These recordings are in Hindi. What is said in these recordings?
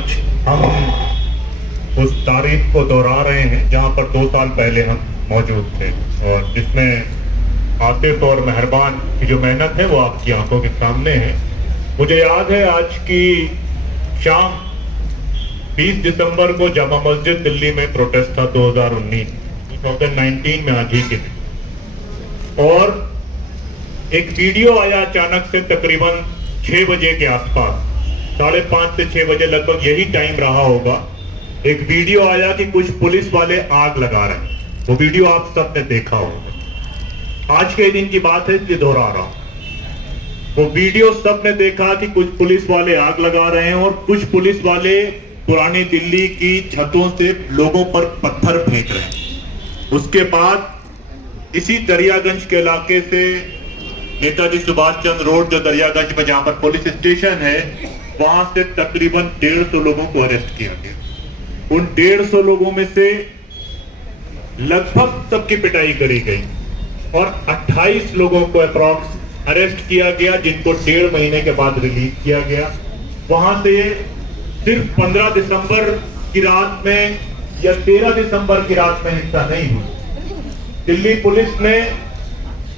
आज हम उस तारीख को दोहरा रहे हैं जहां पर 2 साल पहले हम मौजूद थे और जिसमें आतिफ और मेहरबान की जो मेहनत है वो आपकी आंखों के सामने है। मुझे याद है आज की शाम 20 दिसंबर को जामा मस्जिद दिल्ली में प्रोटेस्ट था 2019 में आज ही के दिन, और एक वीडियो आया अचानक से तकरीबन 6 बजे के आसपास, 5:30 से 6 बजे लगभग यही टाइम रहा होगा। एक वीडियो आया कि कुछ पुलिस वाले आग लगा रहे हैं। वो वीडियो आप सबने देखा होगा। आज के दिन की बात है इसलिए दोहरा रहा हूं। वो वीडियो सबने देखा कि कुछ पुलिस वाले आग लगा रहे हैं और कुछ पुलिस वाले पुरानी दिल्ली की छतों से लोगों पर पत्थर फेंक रहे हैं। उसके बाद इसी दरियागंज के इलाके से नेताजी सुभाष चंद्र रोड, जो दरियागंज में जहां पर पुलिस स्टेशन है, वहां से तकरीबन 150 लोगों को अरेस्ट किया गया। उन 150 लोगों में से लगभग सबकी पिटाई करी गई और 28 लोगों को अप्रॉक्स अरेस्ट किया गया, जिनको 1.5 महीने के बाद रिलीज किया गया। वहां से सिर्फ 15 दिसंबर की रात में या 13 दिसंबर की रात में हिंसा नहीं हुई। दिल्ली पुलिस ने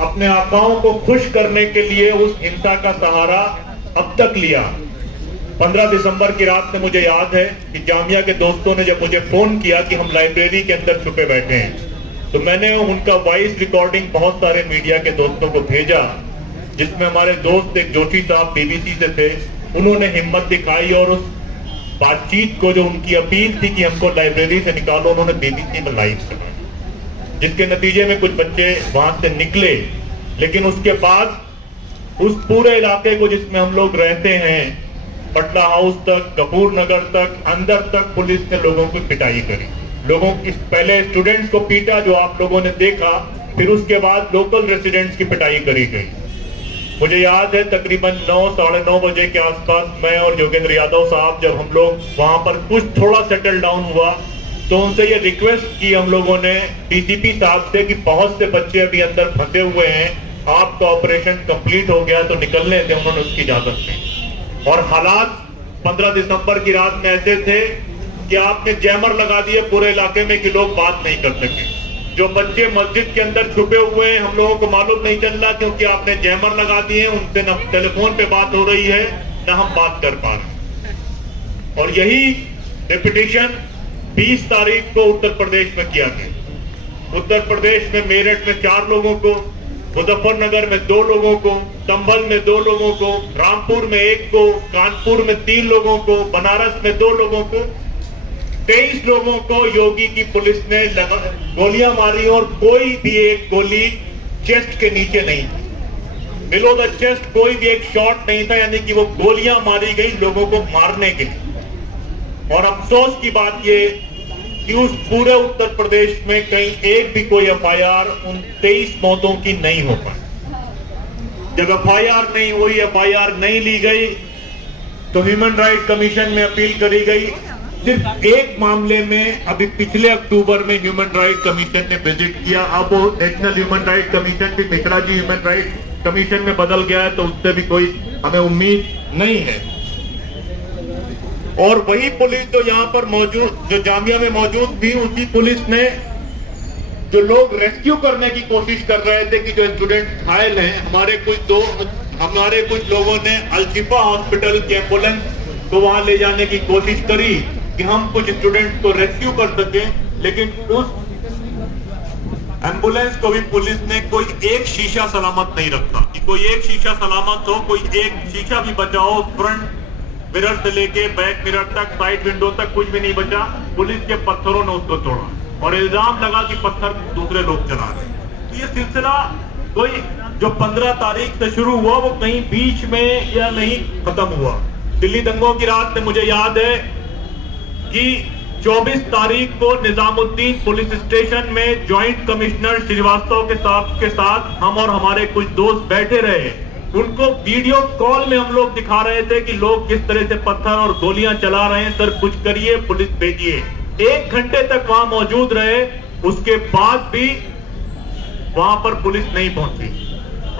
अपने आकाओं को खुश करने के लिए उस हिंसा का सहारा अब तक लिया। 15 दिसंबर की रात में मुझे याद है कि जामिया के दोस्तों ने जब मुझे फोन किया कि हम लाइब्रेरी के अंदर छुपे बैठे हैं, तो मैंने उनका वॉइस रिकॉर्डिंग बहुत सारे मीडिया के दोस्तों को भेजा, जिसमें हमारे दोस्त एक जोशी साहब बीबीसी से थे। उन्होंने हिम्मत दिखाई और उस बातचीत को, जो उनकी अपील थी कि हमको लाइब्रेरी से निकालो, उन्होंने बीबीसी में लाइव कराया, जिसके नतीजे में कुछ बच्चे वहां से निकले। लेकिन उसके बाद उस पूरे इलाके को जिसमें हम लोग रहते हैं, पटना हाउस तक, कपूर नगर तक, अंदर तक पुलिस ने लोगों की पिटाई करी। लोगों की पहले स्टूडेंट्स को पीटा, जो आप लोगों ने देखा, फिर उसके बाद लोकल रेसिडेंट्स की पिटाई करी गई। मुझे याद है तकरीबन 9, 9:30 बजे के आसपास मैं और योगेंद्र यादव साहब, जब हम लोग वहां पर कुछ थोड़ा सेटल डाउन हुआ, तो उनसे ये रिक्वेस्ट की हम लोगों ने डीसीपी साहब से कि बहुत से बच्चे अभी अंदर फंसे हुए हैं, आपका ऑपरेशन कंप्लीट हो गया तो निकलने थे। उन्होंने उसकी इजाजत दी और हालात 15 दिसंबर की रात में ऐसे थे कि आपने जैमर लगा दिए पूरे इलाके में कि लोग बात नहीं कर सके। जो बच्चे मस्जिद के अंदर छुपे हुए हैं, हम लोगों को मालूम नहीं चल रहा, क्योंकि आपने जैमर लगा दिए, उनसे न टेलीफोन पे बात हो रही है न हम बात कर पा रहे। और यही रिपीटिशन 20 तारीख को उत्तर प्रदेश में किया गया। उत्तर प्रदेश में मेरठ में 4 लोगों को, मुजफ्फरनगर में 2 लोगों को, संभल में 2 लोगों को, रामपुर में 1 को, कानपुर में 3 लोगों को, बनारस में 2 लोगों को, 23 लोगों को योगी की पुलिस ने गोलियां मारी और कोई भी एक गोली चेस्ट के नीचे नहीं थी। बिलो द चेस्ट कोई भी एक शॉट नहीं था, यानी कि वो गोलियां मारी गई लोगों को मारने के लिए। और अफसोस की बात ये कि उस पूरे उत्तर प्रदेश में कहीं एक भी कोई एफआईआर उन 23 मौतों की नहीं हो पाई। जब एफआईआर नहीं हुई, एफआईआर नहीं ली गई, तो ह्यूमन राइट कमीशन में अपील करी गई। सिर्फ एक मामले में अभी पिछले अक्टूबर में ह्यूमन राइट कमीशन ने विजिट किया। अब वो नेशनल ह्यूमन राइट कमीशन भी Mishra ji human right commission में बदल गया है, तो उससे भी कोई हमें उम्मीद नहीं है। और वही पुलिस जो यहाँ पर मौजूद, जो जामिया में मौजूद थी, उसी पुलिस ने जो लोग रेस्क्यू करने की कोशिश कर रहे थे कि जो स्टूडेंट घायल हैं, हमारे कुछ लोगों ने अल-शिफा हॉस्पिटल की एम्बुलेंस को वहां ले जाने की कोशिश करी कि हम कुछ स्टूडेंट्स को रेस्क्यू कर सकें, लेकिन उस एम्बुलेंस को भी पुलिस ने कोई एक शीशा सलामत नहीं रखा कि कोई एक शीशा सलामत हो, कोई एक शीशा भी बचाओ। फ्रंट मिरर से लेके बैक मिरर तक, साइड विंडो तक कुछ भी नहीं बचा। पुलिस के पत्थरों ने उसको तोड़ा और इल्जाम लगा कि पत्थर दूसरे लोग चला रहे। तो ये सिलसिला कोई जो 15 तारीख से शुरू हुआ, वो कहीं बीच में या नहीं खत्म हुआ। दिल्ली दंगों की रात में मुझे याद है कि 24 तारीख को निजामुद्दीन पुलिस स्टेशन में ज्वाइंट कमिश्नर श्रीवास्तव के साथ हम और हमारे कुछ दोस्त बैठे रहे। उनको वीडियो कॉल में हम लोग दिखा रहे थे कि लोग किस तरह से पत्थर और गोलियां चला रहे हैं, सर कुछ करिए, पुलिस भेजिए। 1 घंटे तक वहां मौजूद रहे, उसके बाद भी वहां पर पुलिस नहीं पहुंची।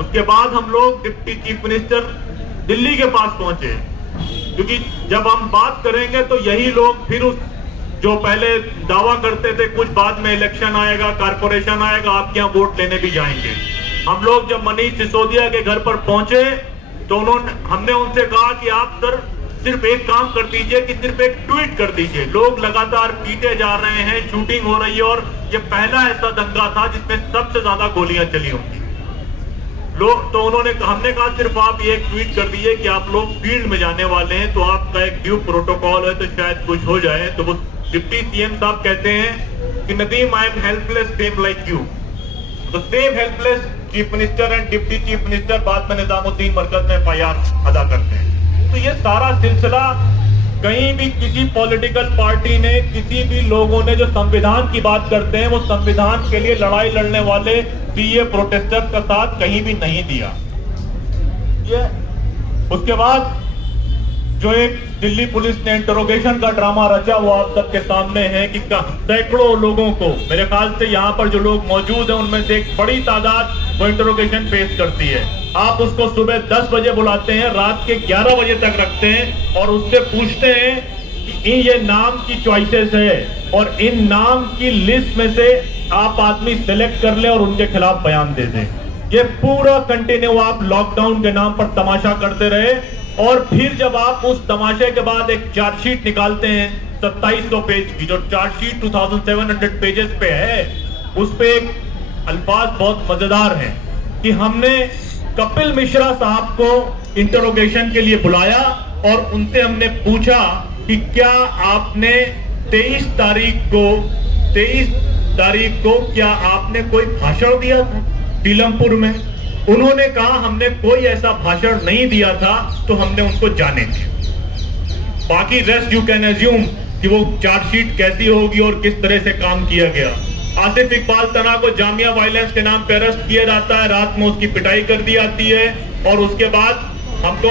उसके बाद हम लोग डिप्टी चीफ मिनिस्टर दिल्ली के पास पहुंचे। क्योंकि जब हम बात करेंगे तो यही लोग फिर उस जो पहले दावा करते थे कुछ बाद में इलेक्शन आएगा, कारपोरेशन आएगा, आपके यहाँ वोट लेने भी जाएंगे। हम लोग जब मनीष सिसोदिया के घर पर पहुंचे तो हमने उनसे कहा कि आप सर सिर्फ एक काम कर दीजिए कि सिर्फ एक ट्वीट कर दीजिए। लोग लगातार पीटे जा रहे हैं, शूटिंग हो रही है और ये पहला ऐसा दंगा था जिसमें सबसे ज्यादा गोलियां चली होंगी। लोग तो हमने कहा सिर्फ आप ये एक ट्वीट कर दीजिए कि आप लोग फील्ड में जाने वाले हैं, तो आपका एक ड्यू प्रोटोकॉल है तो शायद कुछ हो जाए। तो वो डिप्टी सीएम साहब कहते हैं कि Nadeem I am helpless same like you. तो same helpless chief minister and deputy chief minister बाद में निजामुद्दीन मरकज में एफआईआर अदा करते हैं। तो ये सारा सिलसिला कहीं भी किसी पॉलिटिकल पार्टी ने, किसी भी लोगों ने जो संविधान की बात करते हैं वो संविधान के लिए लड़ाई लड़ने वाले सीए प्रोटेस्टर्स का साथ कहीं भी नहीं दिया। ये उसके बाद जो एक दिल्ली पुलिस ने इंटरोगेशन का ड्रामा रचा वो आप सबके सामने है कि सैकड़ों लोगों को, मेरे ख्याल से यहाँ पर जो लोग मौजूद हैं उनमें से एक बड़ी तादाद वो इंटरोगेशन पेश करती है। आप उसको सुबह 10 बजे बुलाते हैं, रात के 11 बजे तक रखते हैं और उससे पूछते हैं कि ये नाम की चॉइसेस है और इन नाम की लिस्ट में से आप आदमी सिलेक्ट कर लें और उनके खिलाफ बयान दे दें। ये पूरा कंटिन्यू आप लॉकडाउन के नाम पर तमाशा करते रहे और फिर जब आप उस तमाशे के बाद एक चार्जशीट निकालते हैं 2700 पेज की, जो चार्जशीट 2700 पेजेस पे है, उस पे एक अल्फाज बहुत मजेदार हैं कि हमने कपिल मिश्रा साहब को इंटरोगेशन के लिए बुलाया और उनसे हमने पूछा कि क्या आपने 23 तारीख को क्या आपने कोई भाषण दिया था सीलमपुर में? उन्होंने कहा हमने कोई ऐसा भाषण नहीं दिया था, तो हमने उनको जाने दिया। बाकी रेस्ट यू कैन अज्यूम कि वो चार्जशीट कैसी होगी और किस तरह से काम किया गया। आसिफ इकबाल तना को जामिया वायलेंस के नाम पर अरेस्ट किया जाता है, रात में उसकी पिटाई कर दी जाती है और उसके बाद हमको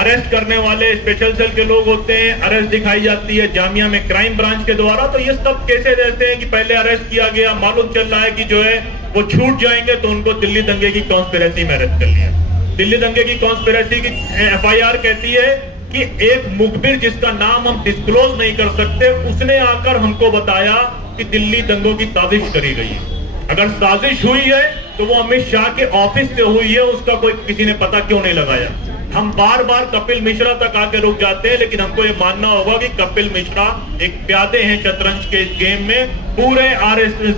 अरेस्ट करने वाले स्पेशल सेल के लोग होते हैं, अरेस्ट दिखाई जाती है जामिया में क्राइम ब्रांच के द्वारा। तो ये सब केसेस ऐसे हैं कि पहले अरेस्ट किया गया, मालूम चल रहा है कि जो है वो छूट जाएंगे तो उनको दिल्ली दंगे की कॉन्स्पिरेसी में अरेस्ट कर लिया। दिल्ली दंगे की कॉन्स्पिरेसी की एफआईआर कहती है कि एक मुखबिर जिसका नाम हम डिस्क्लोज नहीं कर सकते, उसने आकर हमको बताया कि दिल्ली दंगों की साजिश करी गई है। अगर साजिश हुई है तो वो अमित शाह के ऑफिस से हुई है, उसका कोई किसी ने पता क्यों नहीं लगाया। हम बार बार कपिल मिश्रा तक आके रुक जाते हैं, लेकिन हमको ये मानना होगा कि कपिल मिश्रा एक प्यादे हैं शतरंज के इस गेम में। पूरे आरएसएस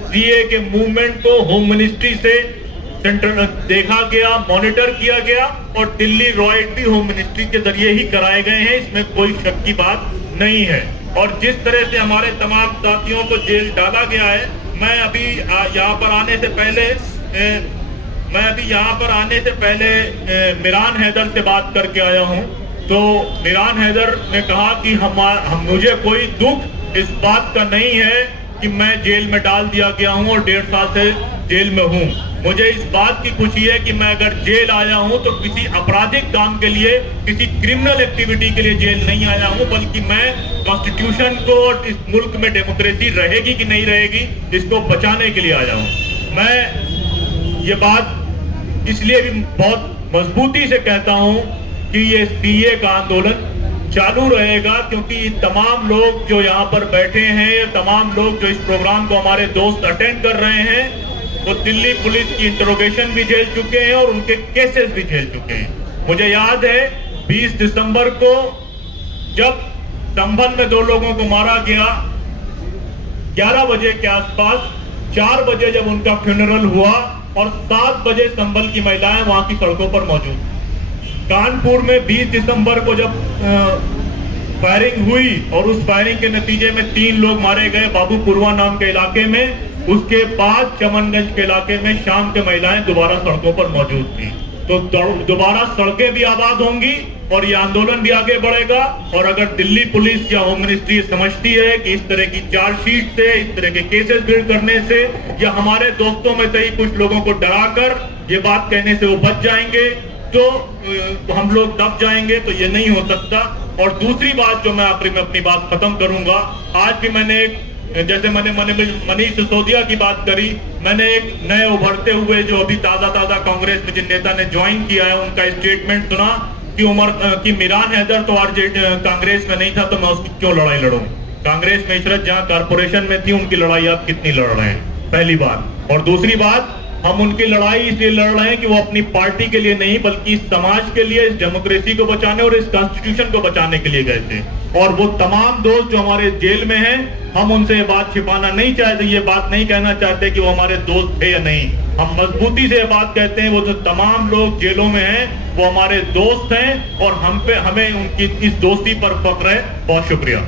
के मूवमेंट को होम मिनिस्ट्री से सेंटर देखा गया, मॉनिटर किया गया और दिल्ली रॉयल्टी होम मिनिस्ट्री के जरिए ही कराए गए हैं, इसमें कोई शक की बात नहीं है। और जिस तरह से हमारे तमाम साथियों को जेल डाला गया है, मैं अभी यहाँ पर आने से पहले मिरान हैदर से बात करके आया हूँ। तो मिरान हैदर ने कहा कि मुझे कोई दुख इस बात का नहीं है कि मैं जेल में डाल दिया गया हूँ और 1.5 साल से जेल में हूँ। मुझे इस बात की खुशी है कि मैं अगर जेल आया हूँ तो किसी आपराधिक काम के लिए, किसी क्रिमिनल एक्टिविटी के लिए जेल नहीं आया हूँ, बल्कि मैं कॉन्स्टिट्यूशन को और इस मुल्क में डेमोक्रेसी रहेगी कि नहीं रहेगी इसको बचाने के लिए आया हूँ। मैं ये बात इसलिए भी बहुत मजबूती से कहता हूँ कि ये सीए का आंदोलन चालू रहेगा, क्योंकि तमाम लोग जो यहाँ पर बैठे हैं, तमाम लोग जो इस प्रोग्राम को हमारे दोस्त अटेंड कर रहे हैं, वो दिल्ली पुलिस की इंटरोगेशन भी झेल चुके हैं और उनके केसेस भी झेल चुके हैं। मुझे याद है 20 दिसंबर को जब संभल में 2 लोगों को मारा गया 11 बजे के आसपास, 4 बजे जब उनका फ्यूनरल हुआ और 7 बजे संभल की महिलाएं वहां की सड़कों पर मौजूद। कानपुर में 20 दिसंबर को जब फायरिंग हुई और उस फायरिंग के नतीजे में 3 लोग मारे गए बाबूपुरवा नाम के इलाके में। उसके बाद चमनगंज के इलाके में शाम के महिलाएं दोबारा सड़कों पर मौजूद थी। तो दोबारा सड़कें भी आबाद होंगी और ये आंदोलन भी आगे बढ़ेगा। और अगर दिल्ली पुलिस या होम मिनिस्ट्री समझती है कि इस तरह की चार्जशीट से, इस तरह के केसेस बिल्ड करने से या हमारे दोस्तों में से ही कुछ लोगों को डराकर ये बात कहने से वो बच जाएंगे, तो हम लोग दब जाएंगे, तो ये नहीं हो सकता। और दूसरी बात जो मैं आखिरी में अपनी बात खत्म करूंगा, आज भी मैंने जैसे मैंने मनीष सिसोदिया की बात करी, मैंने एक नए उभरते हुए जो अभी ताजा कांग्रेस में जिन नेता ने ज्वाइन किया है उनका स्टेटमेंट सुना। कि मिरान हैदर तो कांग्रेस में नहीं था तो मैं उसकी क्यों लड़ाई लड़ूं। कांग्रेस में इशरत जहां कारपोरेशन में थी, उनकी लड़ाई आप कितनी लड़ रहे हैं, पहली बात। और दूसरी बात, हम उनकी लड़ाई इसलिए लड़ रहे हैं कि वो अपनी पार्टी के लिए नहीं बल्कि इस समाज के लिए, इस डेमोक्रेसी को बचाने और इस कॉन्स्टिट्यूशन को बचाने के लिए गए थे। और वो तमाम दोस्त जो हमारे जेल में हैं, हम उनसे ये बात छिपाना नहीं चाहते, ये बात नहीं कहना चाहते कि वो हमारे दोस्त थे या नहीं। हम मजबूती से ये बात कहते हैं, वो जो तमाम लोग जेलों में हैं वो हमारे दोस्त हैं और हमें उनकी इस दोस्ती पर फख्र है। बहुत शुक्रिया।